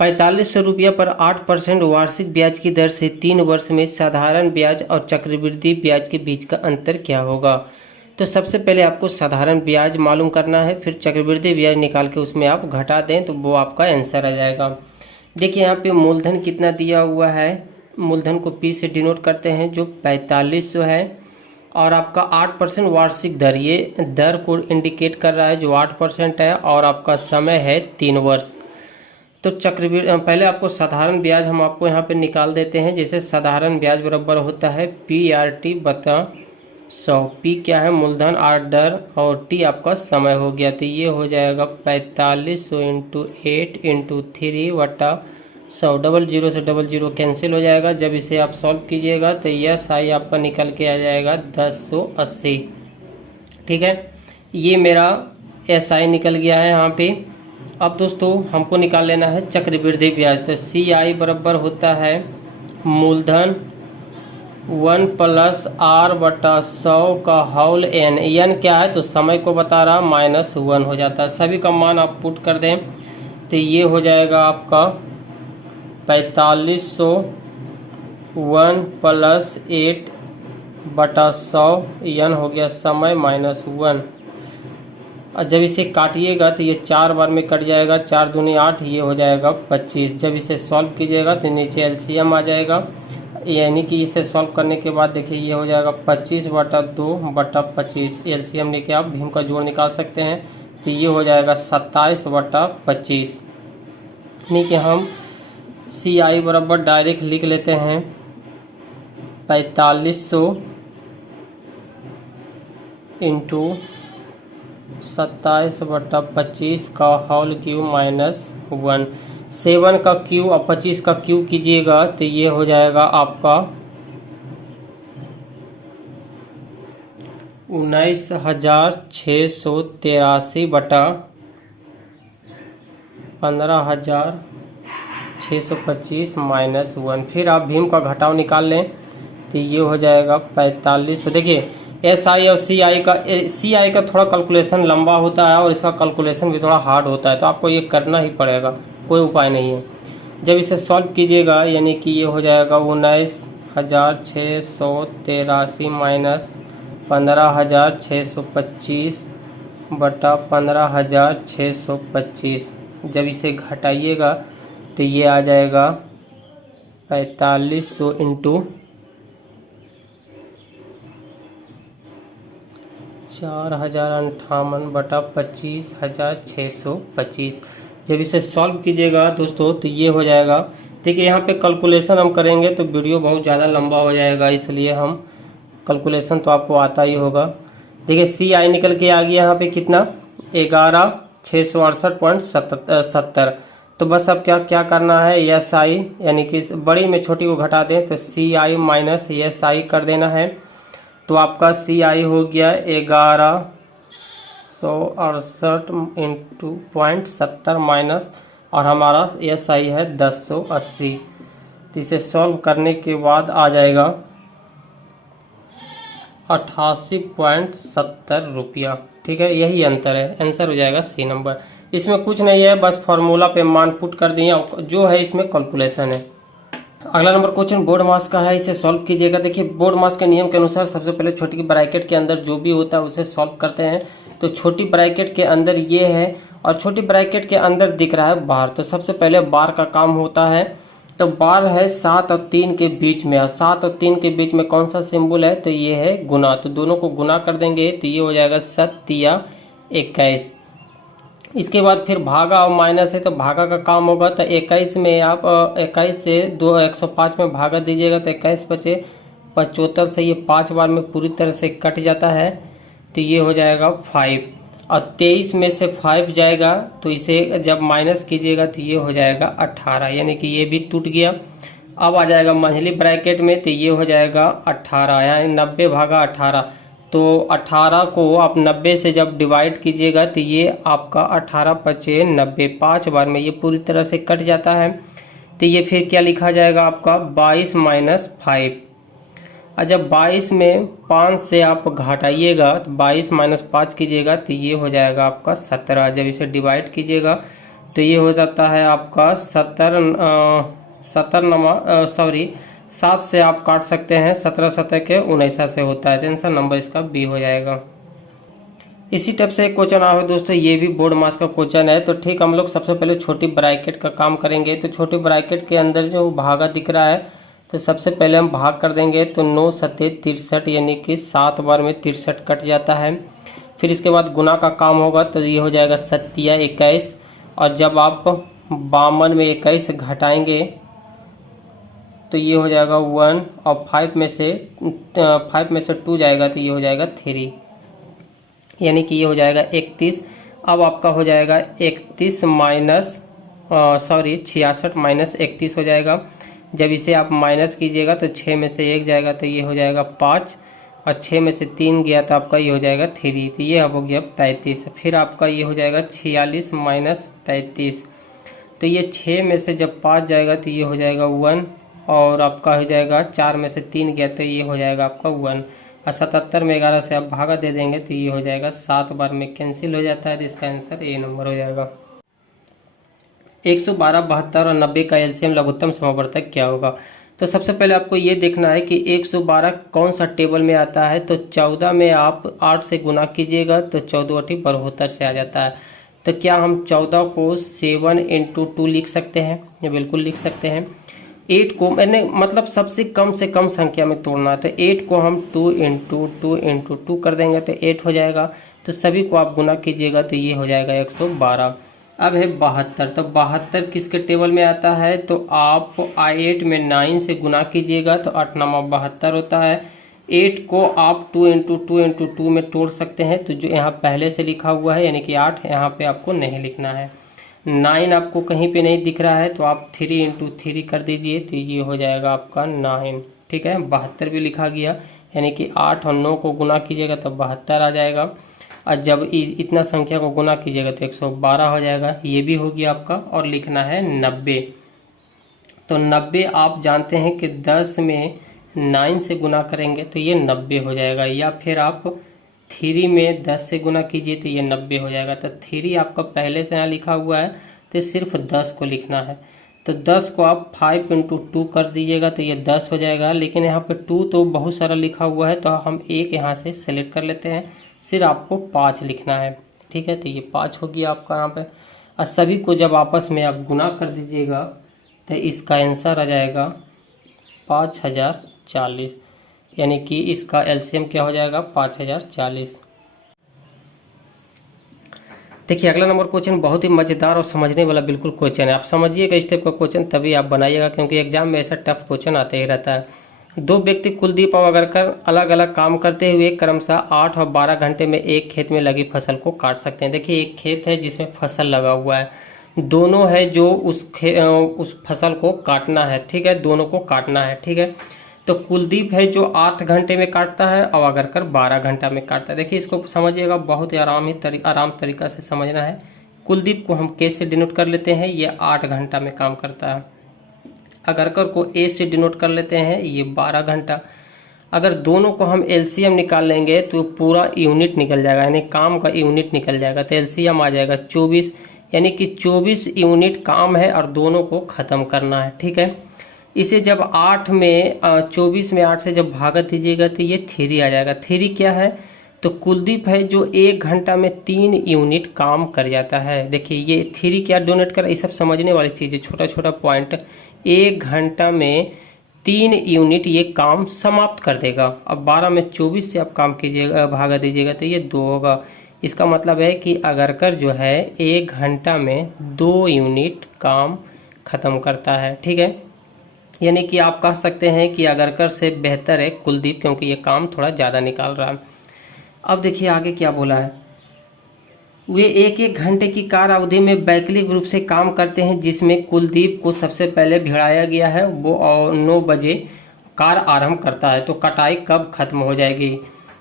₹4500 पर 8% वार्षिक ब्याज की दर से 3 वर्ष में साधारण ब्याज और चक्रवृद्धि ब्याज के बीच का अंतर क्या होगा। तो सबसे पहले आपको साधारण ब्याज मालूम करना है, फिर चक्रवृद्धि ब्याज निकाल के उसमें आप घटा दें तो वो आपका आंसर आ जाएगा। देखिए यहाँ पे मूलधन कितना दिया हुआ है, मूलधन को P से डिनोट करते हैं जो 4500 है, और आपका 8% वार्षिक दर, ये दर को इंडिकेट कर रहा है जो 8% है, और आपका समय है 3 वर्ष। तो चक्रवृद्धि पहले आपको साधारण ब्याज हम आपको यहाँ पे निकाल देते हैं। जैसे साधारण ब्याज बराबर होता है PRT बटा 100। P क्या है, मूलधन, R दर, और T आपका समय हो गया। तो ये हो जाएगा 4500 × 8 × 3 बटा 100। डबल जीरो से डबल जीरो कैंसिल हो जाएगा। जब इसे आप सॉल्व कीजिएगा तो यह SI आपका निकल के आ जाएगा 1080। ठीक है, ये मेरा SI निकल गया है यहाँ पे। अब दोस्तों हमको निकाल लेना है चक्रवृद्धि ब्याज। तो CI बराबर होता है मूलधन 1 + R बटा 100 का होल n। n क्या है तो समय को बता रहा, -1 हो जाता है। सभी का मान आप पुट कर दें तो ये हो जाएगा आपका 4500 1 + 8 बटा 100, n हो गया समय -1। और जब इसे काटिएगा तो ये 4 बार में कट जाएगा, 4 दूनी 8, ये हो जाएगा 25। जब इसे सॉल्व कीजिएगा तो नीचे LCM आ जाएगा, यानी कि इसे सॉल्व करने के बाद देखिए ये हो जाएगा 25 बटा 2 बटा 25। LCM लेके आप भीम का जोड़ निकाल सकते हैं तो ये हो जाएगा 27 बटा 25। यानी कि हम CI बराबर डायरेक्ट लिख लेते हैं 4500 × 27 बटा 25 का होल क्यू -1। 7 का क्यू और 25 का क्यू कीजिएगा तो ये हो जाएगा आपका 19,683 बटा 15,625 -1। फिर आप भीम का घटाव निकाल लें तो ये हो जाएगा 45। देखिए SI और CI का थोड़ा कैलकुलेशन लंबा होता है और इसका कैलकुलेशन भी थोड़ा हार्ड होता है, तो आपको ये करना ही पड़ेगा, कोई उपाय नहीं है। जब इसे सॉल्व कीजिएगा यानी कि ये हो जाएगा 19,683 माइनस 15,625 बटा 15,625। जब इसे घटाइएगा तो ये आ जाएगा 4500 × 4058 बटा 25,625। जब इसे सॉल्व कीजिएगा दोस्तों तो ये हो जाएगा। देखिए यहाँ पे कैलकुलेशन हम करेंगे तो वीडियो बहुत ज़्यादा लंबा हो जाएगा, इसलिए हम कैलकुलेशन तो आपको आता ही होगा। देखिए CI निकल के आ गया यहाँ पे कितना, 11,668.70। तो बस अब क्या करना है, SI यानी कि बड़ी में छोटी को घटा दें तो CI माइनस SI कर देना है। तो आपका CI हो गया 1168.70 माइनस, और हमारा SI है 1080। तो इसे सॉल्व करने के बाद आ जाएगा 88.70 रुपया। ठीक है, यही अंतर है, आंसर हो जाएगा C नंबर। इसमें कुछ नहीं है, बस फॉर्मूला पे मान पुट कर दिए, जो है इसमें कैलकुलेशन है। अगला नंबर क्वेश्चन बोर्ड मास का है, इसे सॉल्व कीजिएगा। देखिए बोर्ड मास के नियम के अनुसार सबसे पहले छोटी ब्रैकेट के अंदर जो भी होता है उसे सॉल्व करते हैं। तो छोटी ब्रैकेट के अंदर ये है और छोटी ब्रैकेट के अंदर दिख रहा है बार। तो सबसे पहले बार का काम होता है। तो बार है 7 और 3 के बीच में, और 7 और 3 के बीच में कौन सा सिंबल है तो ये है गुना। तो दोनों को गुना कर देंगे तो ये हो जाएगा 7 या 21। इसके बाद फिर भागा और माइनस है तो भागा का काम होगा। तो 21 में आप 21 से 105 में भागा दीजिएगा तो 21 बचे 75 से ये 5 बार में पूरी तरह से कट जाता है तो ये हो जाएगा 5। और 23 में से 5 जाएगा तो इसे जब माइनस कीजिएगा तो ये हो जाएगा 18, यानी कि ये भी टूट गया। अब आ जाएगा मंझली ब्रैकेट में तो ये हो जाएगा 18, यानी 90 भागा 18। तो 18 को आप 90 से जब डिवाइड कीजिएगा तो ये आपका 18 पचे 90, 5 बार में ये पूरी तरह से कट जाता है। तो ये फिर क्या लिखा जाएगा आपका 22 माइनस 5। और जब 22 में 5 से आप घटाइएगा तो 22 माइनस 5 कीजिएगा तो ये हो जाएगा आपका 17। जब इसे डिवाइड कीजिएगा तो ये हो जाता है आपका 7 से आप काट सकते हैं, 17 7 के 19 से होता है, तो आंसर नंबर इसका बी हो जाएगा। इसी टाइप से एक क्वेश्चन आया है दोस्तों, ये भी बोर्ड मास का क्वेश्चन है। तो ठीक, हम लोग सबसे पहले छोटी ब्रैकेट का काम करेंगे। तो छोटी ब्रैकेट के अंदर जो भागा दिख रहा है, तो सबसे पहले हम भाग कर देंगे। तो 9 सत्ते 63, यानी कि 7 बार में 63 कट जाता है। फिर इसके बाद गुना का काम होगा, तो ये हो जाएगा 7 या 21, और जब आप 52 में 21 घटाएंगे तो ये हो जाएगा 1, और 5 में से 2 जाएगा तो ये हो जाएगा 3, यानी कि ये हो जाएगा 31। अब आपका हो जाएगा 66 माइनस 31 हो जाएगा। जब इसे आप माइनस कीजिएगा तो 6 में से 1 जाएगा तो ये हो जाएगा 5, और 6 में से 3 गया तो आपका ये हो जाएगा 3, तो ये हो गया 35। फिर आपका ये हो जाएगा 46 माइनस 35, तो ये 6 में से जब 5 जाएगा तो ये हो जाएगा 1, और आपका हो जाएगा 4 में से 3 गया तो ये हो जाएगा आपका 1, और 77 में 11 से आप भागा दे देंगे तो ये हो जाएगा 7 बार में कैंसिल हो जाता है, तो इसका आंसर ए नंबर हो जाएगा। 112, 72 और 90 का एलसीएम लघुत्तम समवर्तक क्या होगा? तो सबसे पहले आपको ये देखना है कि 112 कौन सा टेबल में आता है। तो 14 में आप 8 से गुना कीजिएगा तो 14 72 से आ जाता है। तो क्या हम 14 को 7 × 2 लिख सकते हैं? ये बिल्कुल लिख सकते हैं। 8 को मैंने मतलब सबसे कम से कम संख्या में तोड़ना है, तो 8 को हम 2 × 2 कर देंगे तो 8 हो जाएगा। तो सभी को आप गुना कीजिएगा तो ये हो जाएगा 112। अब है 72, तो 72 किसके टेबल में आता है? तो आप 8 में 9 से गुना कीजिएगा तो 8 9 72 होता है। 8 को आप 2 × 2 में तोड़ सकते हैं, तो जो यहाँ पहले से लिखा हुआ है यानी कि 8 यहाँ पे आपको नहीं लिखना है। 9 आपको कहीं पे नहीं दिख रहा है तो आप 3 × 3 कर दीजिए तो ये हो जाएगा आपका 9, ठीक है। 72 भी लिखा गया, यानी कि 8 और 9 को गुना कीजिएगा तो 72 आ जाएगा, और जब इतना संख्या को गुना कीजिएगा तो 112 हो जाएगा। ये भी हो गया आपका। और लिखना है 90, तो 90 आप जानते हैं कि 10 में 9 से गुना करेंगे तो ये 90 हो जाएगा, या फिर आप 3 में 10 से गुना कीजिए तो ये 90 हो जाएगा। तो 3 आपका पहले से यहाँ लिखा हुआ है तो सिर्फ 10 को लिखना है, तो 10 को आप 5 × 2 कर दीजिएगा तो ये 10 हो जाएगा। लेकिन यहाँ पे 2 तो बहुत सारा लिखा हुआ है तो हम एक यहाँ से सेलेक्ट कर लेते हैं, सिर्फ आपको 5 लिखना है, ठीक है। तो ये 5 हो गया आपका यहाँ पे। और सभी को जब आपस में आप गुना कर दीजिएगा तो इसका आंसर आ जाएगा 5040, यानी कि इसका एलसीएम क्या हो जाएगा 5040। देखिए अगला नंबर क्वेश्चन बहुत ही मज़ेदार और समझने वाला बिल्कुल क्वेश्चन है। आप समझिएगा इस टाइप का क्वेश्चन तभी आप बनाइएगा, क्योंकि एग्जाम में ऐसा टफ क्वेश्चन आता ही रहता है। 2 व्यक्ति कुलदीप और अगरकर अलग अलग काम करते हुए क्रमशः 8 और 12 घंटे में एक खेत में लगी फसल को काट सकते हैं। देखिए एक खेत है जिसमें फसल लगा हुआ है, दोनों है जो उस फसल को काटना है, ठीक है, दोनों को काटना है, ठीक है। तो कुलदीप है जो 8 घंटे में काटता है और अगरकर 12 घंटा में काटता है। देखिए इसको समझिएगा, बहुत ही आराम तरीका से समझना है। कुलदीप को हम के से डिनोट कर लेते हैं, ये 8 घंटा में काम करता है। अगरकर को ए से डिनोट कर लेते हैं, ये 12 घंटा। अगर दोनों को हम एलसीएम निकाल लेंगे तो पूरा यूनिट निकल जाएगा, यानी काम का यूनिट निकल जाएगा। तो एलसीएम आ जाएगा 24, यानी कि 24 यूनिट काम है और दोनों को ख़त्म करना है, ठीक है। इसे जब 24 में 8 से जब भागा दीजिएगा तो ये 3 आ जाएगा। 3 क्या है? तो कुलदीप है जो 1 घंटा में 3 यूनिट काम कर जाता है। देखिए ये 3 क्या डोनेट कर, ये सब समझने वाली चीज़ है, छोटा छोटा पॉइंट। 1 घंटा में 3 यूनिट ये काम समाप्त कर देगा। अब 12 में 24 से आप काम कीजिएगा, भागा दीजिएगा तो ये 2 होगा। इसका मतलब है कि अगरकर जो है 1 घंटा में 2 यूनिट काम ख़त्म करता है, ठीक है। यानी कि आप कह सकते हैं कि अगरकर से बेहतर है कुलदीप, क्योंकि ये काम थोड़ा ज़्यादा निकाल रहा है। अब देखिए आगे क्या बोला है। वे 1-1 घंटे की कार्य अवधि में वैकल्पिक रूप से काम करते हैं, जिसमें कुलदीप को सबसे पहले भिड़ाया गया है। वो 9 बजे कार्य आरंभ करता है, तो कटाई कब खत्म हो जाएगी?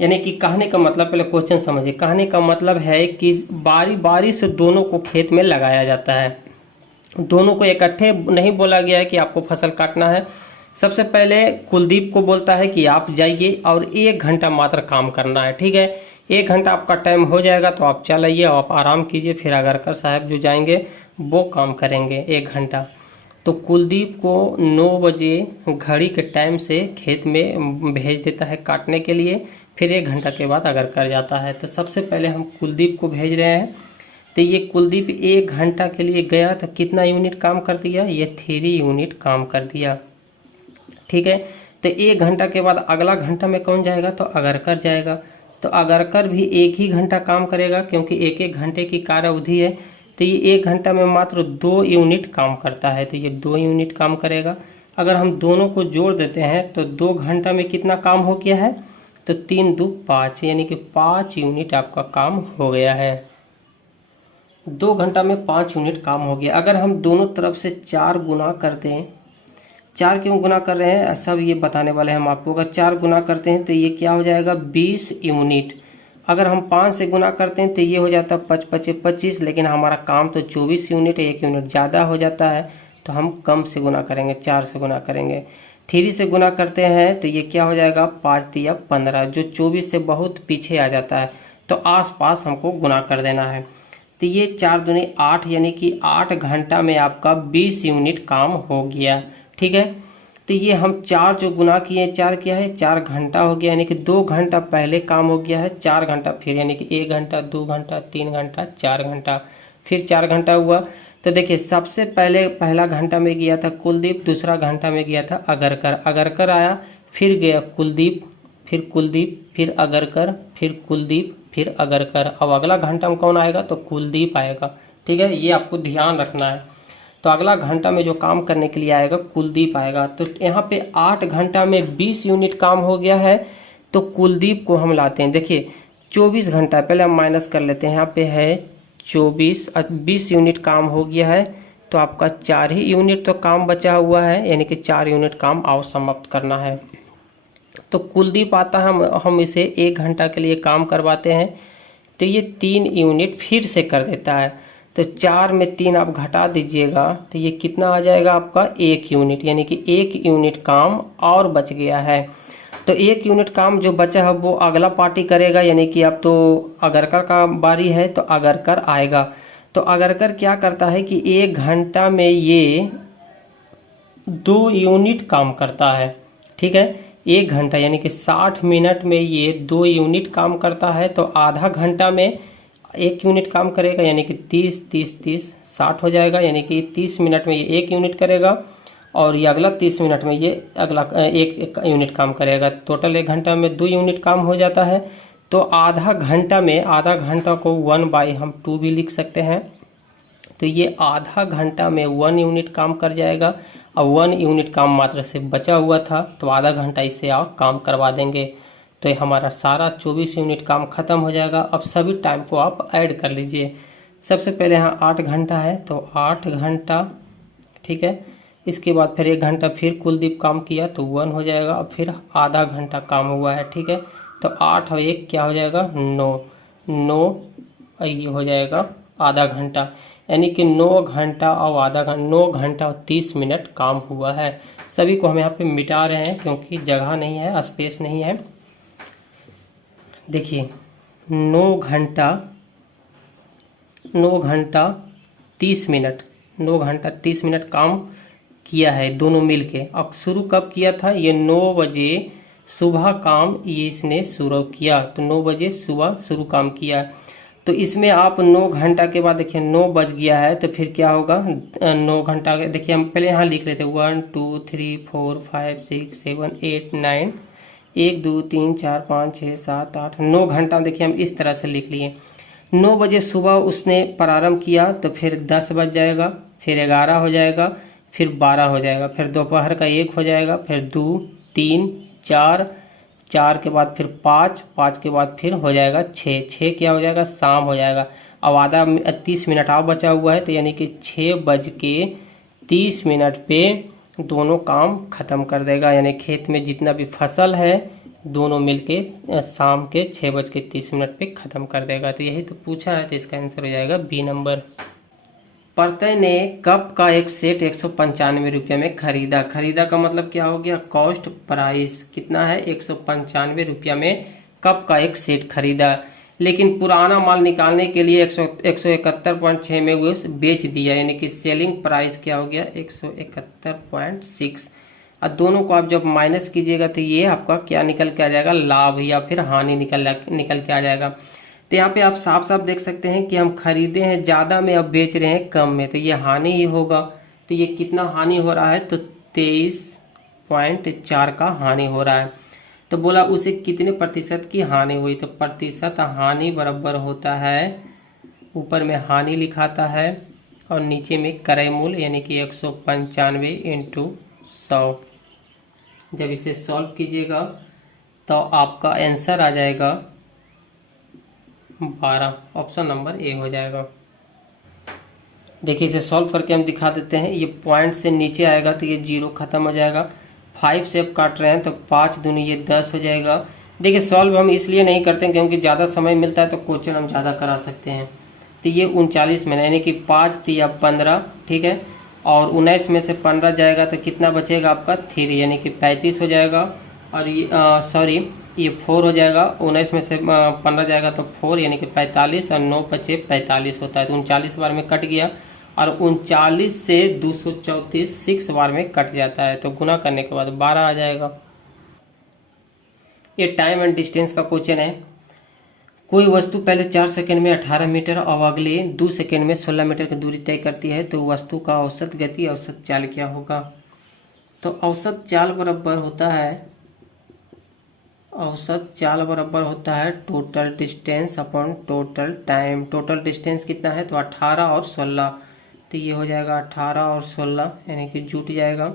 यानी कि कहने का मतलब, पहले क्वेश्चन समझिए। कहने का मतलब है कि बारी बारी से दोनों को खेत में लगाया जाता है, दोनों को इकट्ठे नहीं बोला गया है कि आपको फसल काटना है। सबसे पहले कुलदीप को बोलता है कि आप जाइए और 1 घंटा मात्र काम करना है, ठीक है। 1 घंटा आपका टाइम हो जाएगा तो आप चल आइए, आप आराम कीजिए। फिर अगरकर साहब जो जाएंगे वो काम करेंगे 1 घंटा। तो कुलदीप को 9 बजे घड़ी के टाइम से खेत में भेज देता है काटने के लिए, फिर 1 घंटा के बाद अगर कर जाता है। तो सबसे पहले हम कुलदीप को भेज रहे हैं। तो ये कुलदीप 1 घंटा के लिए गया तो कितना यूनिट काम कर दिया, ये 3 यूनिट काम कर दिया। ठीक है, तो 1 घंटा के बाद अगला घंटा में कौन जाएगा, तो अगरकर जाएगा। तो अगरकर भी 1 ही घंटा काम करेगा, क्योंकि 1 घंटे की कार्य अवधि है। तो ये 1 घंटा में मात्र 2 यूनिट काम करता है, तो ये 2 यूनिट काम करेगा। अगर हम दोनों को जोड़ देते हैं तो 2 घंटा में कितना काम हो गया है, तो 3 2 5, यानी कि 5 यूनिट आपका काम हो गया है। 2 घंटा में 5 यूनिट काम हो गया। अगर हम दोनों तरफ से 4 गुना करते हैं, 4 क्यों गुना कर रहे हैं सब ये बताने वाले हैं हम आपको। अगर 4 गुना करते हैं तो ये क्या हो जाएगा, 20 यूनिट। अगर हम 5 से गुना करते हैं तो ये हो जाता है 5 5 25, लेकिन हमारा काम तो 24 यूनिट है, 1 यूनिट ज़्यादा हो जाता है, तो हम कम से गुना करेंगे, 4 से गुना करेंगे। 3 से गुना करते हैं तो ये क्या हो जाएगा, 5 3 15, जो 24 से बहुत पीछे आ जाता है, तो आसपास हमको गुना कर देना है। तो ये 4 दूनी 8, यानी कि 8 घंटा में आपका 20 यूनिट काम हो गया। ठीक है, तो ये हम 4 जो गुना किए, 4 क्या है, 4 घंटा हो गया, यानी कि 2 घंटा पहले काम हो गया है, 4 घंटा फिर, यानी कि 1 घंटा 2 घंटा 3 घंटा 4 घंटा, फिर 4 घंटा हुआ। तो देखिए सबसे पहले पहला घंटा में गया था कुलदीप, दूसरा घंटा में गया था अगरकर, अगरकर आया, फिर गया कुलदीप, फिर कुलदीप, फिर अगरकर, फिर कुलदीप, फिर अगरकर। अब अगला घंटा में कौन आएगा, तो कुलदीप आएगा। ठीक है, ये आपको ध्यान रखना है। तो अगला घंटा में जो काम करने के लिए आएगा कुलदीप आएगा। तो यहाँ पे 8 घंटा में 20 यूनिट काम हो गया है, तो कुलदीप को हम लाते हैं। देखिए 24 घंटा, पहले हम माइनस कर लेते हैं, यहाँ पे है 24, 20 यूनिट काम हो गया है, तो आपका 4 ही यूनिट तो काम बचा हुआ है, यानी कि 4 यूनिट काम और समाप्त करना है। तो कुलदीप आता है, हम इसे 1 घंटा के लिए काम करवाते हैं, तो ये 3 यूनिट फिर से कर देता है। तो 4 में 3 आप घटा दीजिएगा तो ये कितना आ जाएगा आपका, 1 यूनिट, यानी कि 1 यूनिट काम और बच गया है। तो 1 यूनिट काम जो बचा है वो अगला पार्टी करेगा, यानी कि अब तो अगरकर का बारी है, तो अगरकर आएगा। तो अगरकर क्या करता है कि 1 घंटा में ये 2 यूनिट काम करता है। ठीक है, 1 घंटा यानी कि 60 मिनट में ये 2 यूनिट काम करता है। तो आधा घंटा में 1 यूनिट काम करेगा, यानी कि 30 30 30 60 हो जाएगा, यानी कि 30 मिनट में ये 1 यूनिट करेगा, और ये अगला 30 मिनट में ये अगला 1 यूनिट काम करेगा। टोटल 1 घंटा में 2 यूनिट काम हो जाता है। तो आधा घंटा में, आधा घंटा को 1/2 हम 2 भी लिख सकते हैं। तो ये आधा घंटा में 1 यूनिट काम कर जाएगा, और 1 यूनिट काम मात्र से बचा हुआ था, तो आधा घंटा इससे और काम करवा देंगे। तो ये हमारा सारा 24 यूनिट काम खत्म हो जाएगा। अब सभी टाइम को आप ऐड कर लीजिए। सबसे पहले यहाँ 8 घंटा है, तो 8 घंटा, ठीक है। इसके बाद फिर 1 घंटा फिर कुलदीप काम किया, तो 1 हो जाएगा। अब फिर आधा घंटा काम हुआ है, ठीक है। तो 8 और 1 क्या हो जाएगा, 9 ये हो जाएगा आधा घंटा, यानी कि 9 घंटा और आधा घंटा, 9 घंटा और 30 मिनट काम हुआ है। सभी को हम यहाँ पे मिटा रहे हैं क्योंकि जगह नहीं है, स्पेस नहीं है। देखिए 9 घंटा 30 मिनट, 9 घंटा 30 मिनट काम किया है दोनों मिलके। अब शुरू कब किया था, ये 9 बजे सुबह काम ये इसने शुरू किया, तो 9 बजे सुबह शुरू काम किया। तो इसमें आप 9 घंटा के बाद देखिए 9 बज गया है, तो फिर क्या होगा, 9 घंटा देखिए हम पहले यहाँ लिख लेते हैं 1 2 3 4 5 6 7 8 9, 1 2 3 4 5 6 7 8, 9 घंटा देखिए हम इस तरह से लिख लिए। 9 बजे सुबह उसने प्रारंभ किया, तो फिर 10 बज जाएगा, फिर 11 हो जाएगा, फिर 12 हो जाएगा, फिर दोपहर का 1 हो जाएगा, फिर 2 3 4, 4 के बाद फिर 5 के बाद फिर हो जाएगा 6 क्या हो जाएगा, शाम हो जाएगा। अब आधा 30 मिनट और बचा हुआ है, तो यानी कि 6:30 पे दोनों काम खत्म कर देगा। यानी खेत में जितना भी फसल है दोनों मिलके शाम के 6:30 पे खत्म कर देगा। तो यही तो पूछा है, तो इसका आंसर हो जाएगा बी नंबर। प्रत्यय ने कप का एक सेट 195 रुपये में खरीदा। खरीदा का मतलब क्या हो गया, कॉस्ट प्राइस कितना है, 195 रुपया में कप का एक सेट खरीदा। लेकिन पुराना माल निकालने के लिए 171.6 में वो बेच दिया, यानी कि सेलिंग प्राइस क्या हो गया 171.6। और दोनों को आप जब माइनस कीजिएगा तो ये आपका क्या निकल के आ जाएगा, लाभ या फिर हानि निकल के आ जाएगा। तो यहाँ पे आप साफ साफ देख सकते हैं कि हम खरीदे हैं ज़्यादा में, अब बेच रहे हैं कम में, तो ये हानि ही होगा। तो ये कितना हानि हो रहा है, तो 23.4 का हानि हो रहा है। तो बोला उसे कितने प्रतिशत की हानि हुई, तो प्रतिशत हानि बराबर होता है, ऊपर में हानि लिखाता है और नीचे में क्रय मूल्य यानी कि 195 × 100। जब इसे सॉल्व कीजिएगा तो आपका आंसर आ जाएगा 12, ऑप्शन नंबर ए हो जाएगा। देखिए इसे सॉल्व करके हम दिखा देते हैं। ये पॉइंट से नीचे आएगा तो ये 0 खत्म हो जाएगा। 5 से अब काट रहे हैं तो 5 दूनी ये 10 हो जाएगा। देखिए सॉल्व हम इसलिए नहीं करते हैं क्योंकि ज़्यादा समय मिलता है तो क्वेश्चन हम ज़्यादा करा सकते हैं। तो ये 39 में यानी कि 5 तिया 15, ठीक है, और 19 में से 15 जाएगा तो कितना बचेगा आपका 3, यानी कि 35 हो जाएगा। और ये ये 4 हो जाएगा, 19 में से 15 जाएगा तो 4 यानी कि 45, और 9 बचे 45 होता है, तो 39 बार में कट गया। और 39 से 234 6 बार में कट जाता है, तो गुना करने के बाद 12 आ जाएगा। ये टाइम एंड डिस्टेंस का क्वेश्चन है। कोई वस्तु पहले 4 सेकंड में 18 मीटर और अगले 2 सेकंड में 16 मीटर की दूरी तय करती है, तो वस्तु का औसत गति औसत चाल क्या होगा। तो औसत चाल बराबर होता है total distance upon total time. Total distance कितना है, तो 18 और 16, तो ये हो जाएगा 18 और 16 यानी कि जुट जाएगा।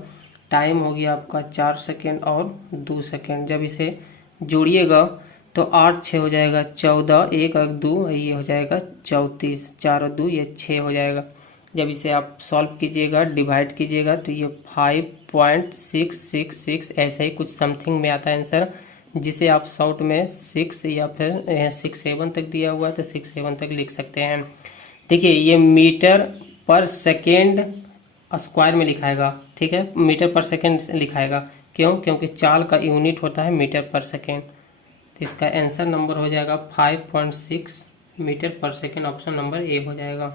टाइम हो गया आपका 4 सेकेंड और 2 सेकेंड। जब इसे जोड़िएगा तो 8 6 हो जाएगा 14, 1 और 2 ये हो जाएगा 34, 4 और 2 ये 6 हो जाएगा। जब इसे आप सॉल्व कीजिएगा, डिवाइड कीजिएगा तो ये 5.666 ऐसा ही कुछ समथिंग में आता है आंसर, जिसे आप शॉर्ट में 6 या फिर 6-7 तक दिया हुआ है तो 6-7 तक लिख सकते हैं। देखिए ये मीटर पर सेकेंड स्क्वायर में लिखाएगा, ठीक है, मीटर पर सेकेंड लिखाएगा। क्यों, क्योंकि चाल का यूनिट होता है मीटर पर सेकेंड। तो इसका आंसर नंबर हो जाएगा 5.6 मीटर पर सेकेंड, ऑप्शन नंबर ए हो जाएगा।